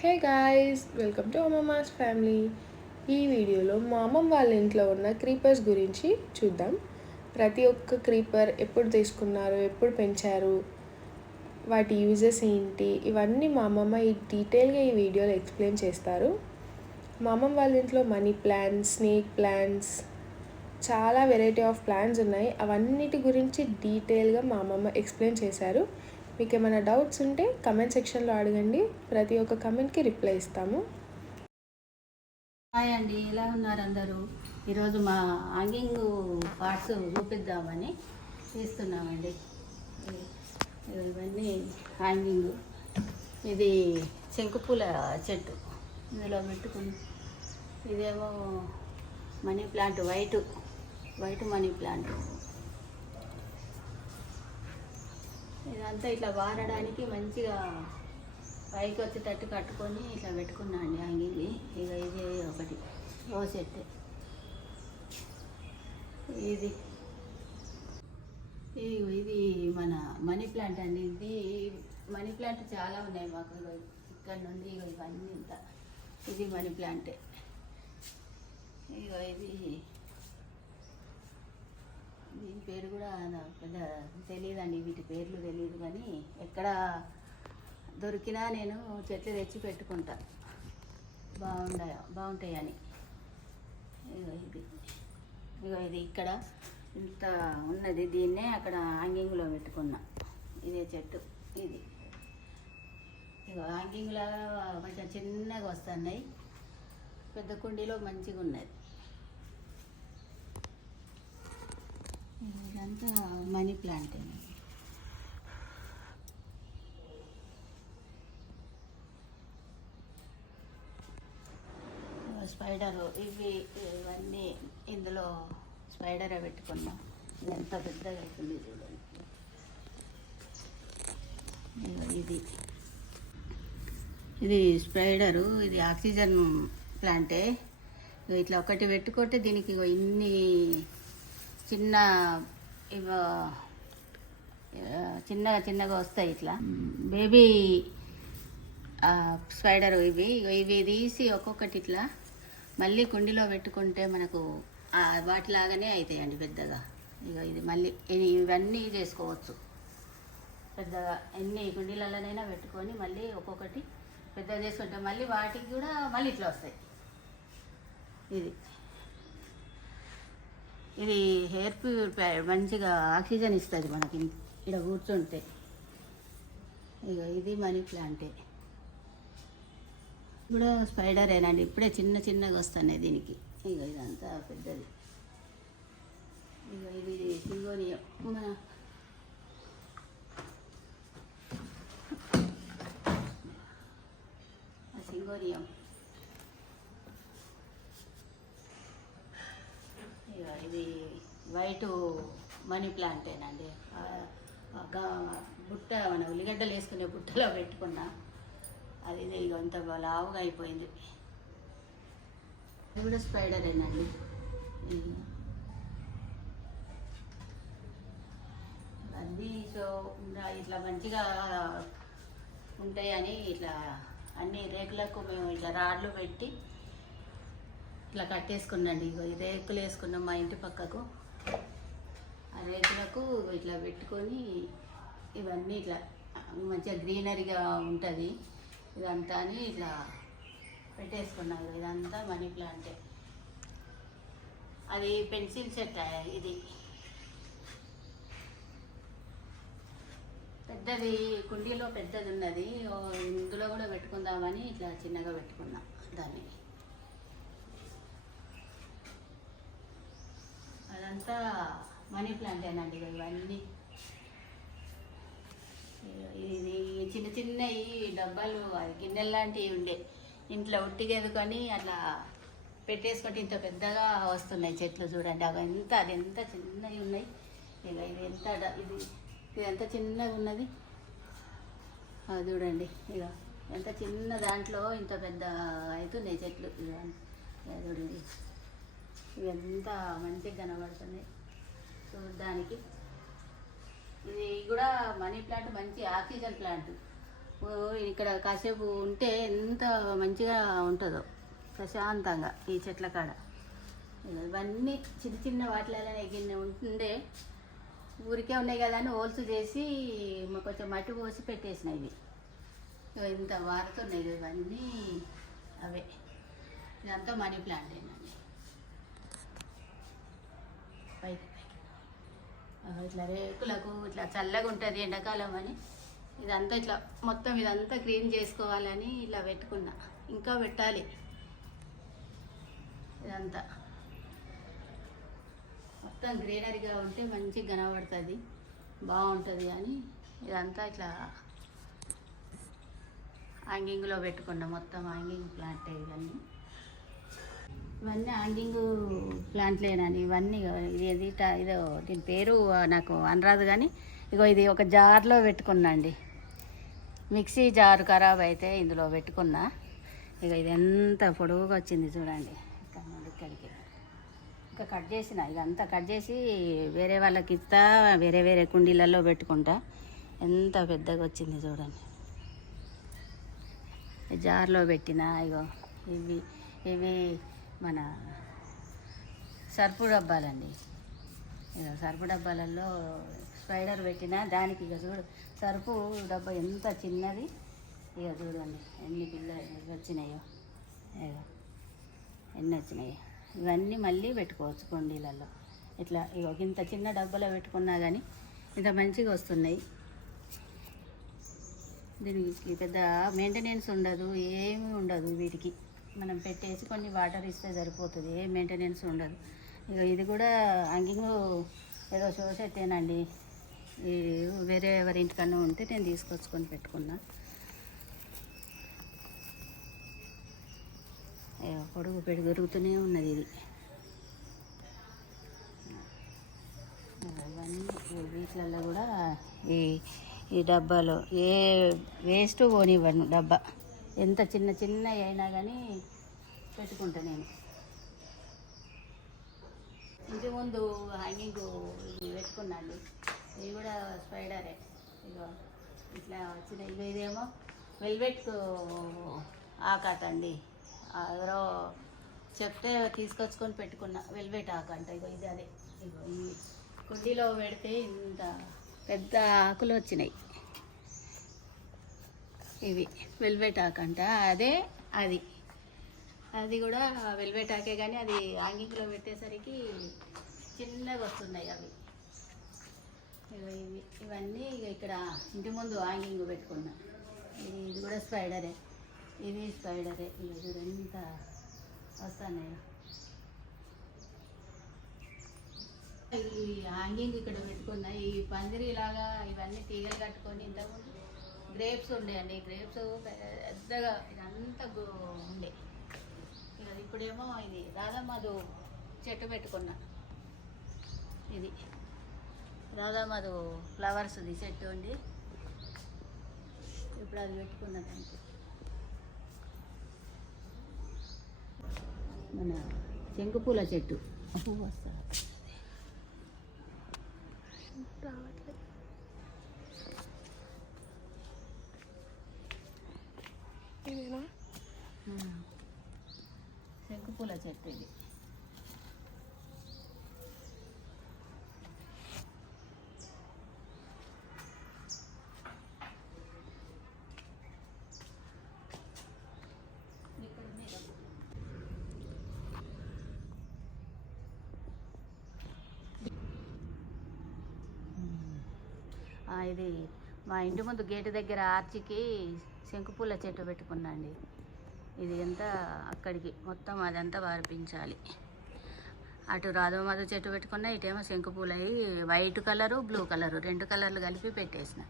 Hey guys, welcome to అమ్మమ్మాస్ family. ఈ వీడియోలో మా అమ్మమ్మ వాళ్ళ ఇంట్లో ఉన్న క్రీపర్స్ గురించి చూద్దాం. ప్రతి ఒక్క క్రీపర్ ఎప్పుడు తీసుకున్నారు, ఎప్పుడు పెంచారు, వాటి యూజెస్ ఏంటి, ఇవన్నీ మా అమ్మమ్మ డీటెయిల్గా ఈ వీడియోలో ఎక్స్ప్లెయిన్ చేస్తారు. మా అమ్మమ్మ వాళ్ళ ఇంట్లో మనీ ప్లాంట్స్, స్నేక్ ప్లాంట్స్, చాలా వెరైటీ ఆఫ్ ప్లాంట్స్ ఉన్నాయి. అవన్నిటి గురించి డీటెయిల్గా మా అమ్మమ్మ ఎక్స్ప్లెయిన్ చేశారు. మీకు ఏమైనా డౌట్స్ ఉంటే కమెంట్ సెక్షన్లో అడగండి. ప్రతి ఒక్క కమెంట్కి రిప్లై ఇస్తాము. హాయ్ అండి, ఎలా ఉన్నారు అందరూ? ఈరోజు మా హ్యాంగింగ్ పార్ట్స్ చూపిద్దామని తీస్తున్నామండి. ఇవన్నీ హ్యాంగింగ్. ఇది శంకుపూల చెట్టు ఇందులో పెట్టుకుని, ఇదేమో money plant, white money plant. ఇదంతా ఇట్లా వారడానికి మంచిగా పైకి వచ్చేటట్టు కట్టుకొని ఇట్లా పెట్టుకున్నా అండి హ్యాంగింగ్. ఇక ఇది ఒకటి రోజ్ సెట్. ఇది ఇది మన మనీ ప్లాంట్ అండి. ఇది మనీ ప్లాంట్ చాలా ఉన్నాయి మాకు. ఇక్కడ నుండి ఇవన్నీ ఇంత, ఇది మనీ ప్లాంటే. ఇక ఇది దీని పేరు కూడా పెద్ద తెలియదండి, వీటి పేర్లు తెలియదు, కానీ ఎక్కడ దొరికినా నేను చెట్లు తెచ్చి పెట్టుకుంటా, బాగుంటాయని. ఇది ఇక్కడ ఇంత ఉన్నది, దీన్నే అక్కడ హ్యాంగింగ్లో పెట్టుకున్నా. ఇదే చెట్టు. ఇది హ్యాంగింగ్లో కొంచెం చిన్నగా వస్తున్నాయి, పెద్ద కుండీలో మంచిగా ఉన్నది. ఇదంతా మనీ ప్లాంట్. స్పైడరు, ఇవన్నీ ఇందులో స్పైడరే పెట్టుకున్నాం. ఇది ఎంత పెద్దగా అవుతుంది చూడండి. ఇది స్పైడరు, ఇది ఆక్సిజన్ ప్లాంటే. ఇట్లా ఒకటి పెట్టుకుంటే దీనికి ఇన్ని చిన్నగా వస్తాయి. ఇట్లా బేబీ స్పైడర్. ఇవి తీసి ఒక్కొక్కటి ఇట్లా మళ్ళీ కుండీలో పెట్టుకుంటే మనకు వాటిలాగానే అవుతాయండి పెద్దగా. ఇది మళ్ళీ ఇవన్నీ చేసుకోవచ్చు పెద్దగా. ఎన్ని కుండీలలోనైనా పెట్టుకొని మళ్ళీ ఒక్కొక్కటి పెద్దగా చేసుకుంటే మళ్ళీ వాటికి కూడా మళ్ళీ ఇట్లా వస్తాయి. ఇది హెయిర్ ప్యూరిఫైయర్, మంచిగా ఆక్సిజన్ ఇస్తుంది మనకి ఇక్కడ కూర్చుంటే. ఇది మనీ ప్లాంటే కూడా స్పైడరేనండి. ఇప్పుడే చిన్నగా వస్తున్నాయి దీనికి. ఇదంతా పెద్దది. ఇది సింగోనియం, మన సింగోనియం. ఇది వైట్ మనీ ప్లాంటేనండి. బుట్ట, మన ఉల్లిగడ్డలు వేసుకునే బుట్టలో పెట్టుకున్నా. అది అంత లావుగా అయిపోయింది. ఇది కూడా స్పైడరేనండి. అన్నీ ఇట్లా మంచిగా ఉంటాయని ఇట్లా అన్ని రేకులకు మేము ఇట్లా రాడ్లు పెట్టి ఇట్లా కట్టేసుకున్నాండి. ఈ రేకులు వేసుకున్నాం మా ఇంటి పక్కకు. ఆ రేకులకు ఇట్లా పెట్టుకొని ఇవన్నీ ఇట్లా మంచిగా గ్రీనరీగా ఉంటుంది ఇదంతా అని ఇట్లా పెట్టేసుకున్నాను. ఇదంతా మనీ ప్లాంటే. అది పెన్సిల్ సెట్. ఇది పెద్దది, కుండీలో పెద్దది ఉన్నది, ఇందులో కూడా పెట్టుకుందామని ఇట్లా చిన్నగా పెట్టుకున్నాం దాన్ని. అదంతా మనీ ప్లాంటేనండి. ఇవన్నీ ఇది చిన్నవి డబ్బాలు, గిన్నెలు లాంటివి ఉండే ఇంట్లో ఉట్టిగెదుకొని అట్లా పెట్టేసుకుంటే ఇంత పెద్దగా వస్తున్నాయి చెట్లు. చూడండి అది ఎంత చిన్నవి ఉన్నాయి. ఇది ఎంత చిన్నగా ఉన్నది అది చూడండి. ఎంత చిన్న దాంట్లో ఇంత పెద్ద అవుతున్నాయి చెట్లు. చూడండి ఇవంతా మంచిగా కనబడుతుంది చూడడానికి. ఇది కూడా మనీ ప్లాంట్, మంచి ఆక్సిజన్ ప్లాంట్. ఇక్కడ కాసేపు ఉంటే ఎంత మంచిగా ఉంటుందో ప్రశాంతంగా ఈ చెట్ల కాడ. ఇవన్నీ చిన్న చిన్న వాటిలలో ఎగిరిన ఉంటుండే, ఊరికే ఉన్నాయి కదా అని హోల్స్ చేసి కొంచెం మట్టి పోసి పెట్టేసిన. ఇవి ఇంత వారుతున్నాయి ఇవన్నీ అవే. ఇదంతా మనీ ప్లాంట్ ఏంటండి. పైకి ఇట్లా రేకులకు ఇట్లా చల్లగా ఉంటుంది ఎండాకాలం అని ఇదంతా ఇట్లా మొత్తం ఇదంతా క్లీన్ చేసుకోవాలని ఇలా పెట్టుకున్నా. ఇంకా పెట్టాలి ఇదంతా. మొత్తం గ్రీనరీగా ఉంటే మంచిగా కనబడుతుంది, బాగుంటుంది అని ఇదంతా ఇట్లా హ్యాంగింగ్లో పెట్టుకున్నా. మొత్తం హ్యాంగింగ్ ప్లాంట్ ఇవన్నీ హ్యాంగింగ్ ప్లాంట్లేనండి. ఇవన్నీ ఇది ఇదో దీని పేరు నాకు అనరాదు కానీ ఇగో ఇది ఒక జార్లో పెట్టుకున్నా అండి. మిక్సీ జారు ఖరాబ్ అయితే ఇందులో పెట్టుకున్నా. ఇక ఇది ఎంత పొడవుగా వచ్చింది చూడండి. ఇక్కడ నుండి ఇక్కడికి ఇంకా కట్ చేసిన. ఇదంతా కట్ చేసి వేరే వాళ్ళకి ఇస్తా, వేరే వేరే కుండీలలో పెట్టుకుంటా. ఎంత పెద్దగా వచ్చింది చూడండి. జార్లో పెట్టిన. ఇగో ఇవి మన సర్పు డబ్బాలండి. ఇక సర్పు డబ్బాలలో స్పైడర్ పెట్టిన. దానికి ఇక చూడు సర్పు డబ్బా ఎంత చిన్నది. ఇక చూడండి ఎన్ని పిల్లలు వచ్చినాయో, ఎన్ని వచ్చినాయో. ఇవన్నీ మళ్ళీ పెట్టుకోవచ్చు కుండీలలో. ఇట్లా ఇక ఇంత చిన్న డబ్బాలో పెట్టుకున్నా కానీ ఇంత మంచిగా వస్తున్నాయి. దీనికి పెద్ద మెయింటెనెన్స్ ఉండదు, ఏమీ ఉండదు. వీటికి మనం పెట్టేసి కొన్ని వాటర్ ఇస్తే సరిపోతుంది, ఏ మెయింటెనెన్స్ ఉండదు. ఇక ఇది కూడా హ్యాంగింగ్ ఏదో చూసేటేనండి. వేరే ఎవరి ఇంటికన్నా ఉంటే నేను తీసుకొచ్చుకొని పెట్టుకున్నా. పొడుగు పెరుగుతూనే ఉన్నది ఇది. ఇవన్నీ వీటిలలో కూడా ఈ డబ్బాలో ఏ వేస్ట్ పోనివ్వను. డబ్బా ఎంత చిన్న చిన్న అయినా కానీ పెట్టుకుంటా నేను. ఇంటి ముందు హ్యాంగింగ్ పెట్టుకున్నాండి. ఇవి కూడా స్పైడరే. ఇగో ఇట్లా వచ్చిన. ఇదేమో వెల్వెట్ ఆకాట అండి. ఎవరో చెప్తే తీసుకొచ్చుకొని పెట్టుకున్నా. వెల్వెట్ ఆకంట. ఇగో ఇది అదే. ఇగో ఈ కుండీలో పెడితే ఇంత పెద్ద ఆకులు వచ్చినాయి. ఇవి వెల్వెట్ ఆకంట. అదే అది కూడా వెల్వెట్ ఆకే కానీ అది హ్యాంగింగ్లో పెట్టేసరికి చిన్నగా వస్తున్నాయి అవి. ఇవన్నీ ఇక్కడ ఇంటి ముందు హ్యాంగింగ్ పెట్టుకున్నా. ఇది కూడా స్పైడరే. ఇది స్పైడరే. ఇక చూడండి ఎంత వస్తున్నాయి. ఈ హ్యాంగింగ్ ఇక్కడ పెట్టుకున్నా. ఈ పందిరిలాగా ఇవన్నీ తీగలు కట్టుకొని ఇంతకుముందు గ్రేప్స్ ఉండేయండి. గ్రేప్స్ పెద్దగా ఇదంతా ఉండే. ఇక ఇప్పుడేమో ఇది రాధామధు చెట్టు పెట్టుకున్నా. ఇది రాధామధు ఫ్లవర్స్ది చెట్టు ఉండి ఇప్పుడు అది పెట్టుకున్నా. దానికి మన శంకుపూల చెట్టు పువ్వు వస్తుంది. శంకుపూల చెట్టు ఇది. ఇది మా ఇంటి ముందు గేటు దగ్గర ఆర్చికి శంకుపూల చెట్టు పెట్టుకున్నా అండి. ఇది ఎంత అక్కడికి మొత్తం అదంతా వార్పించాలి. అటు రాధామధు చెట్టు పెట్టుకున్నా, ఇటేమో శంకుపూల వైట్ కలరు బ్లూ కలరు 2 కలర్లు కలిపి పెట్టేసిన.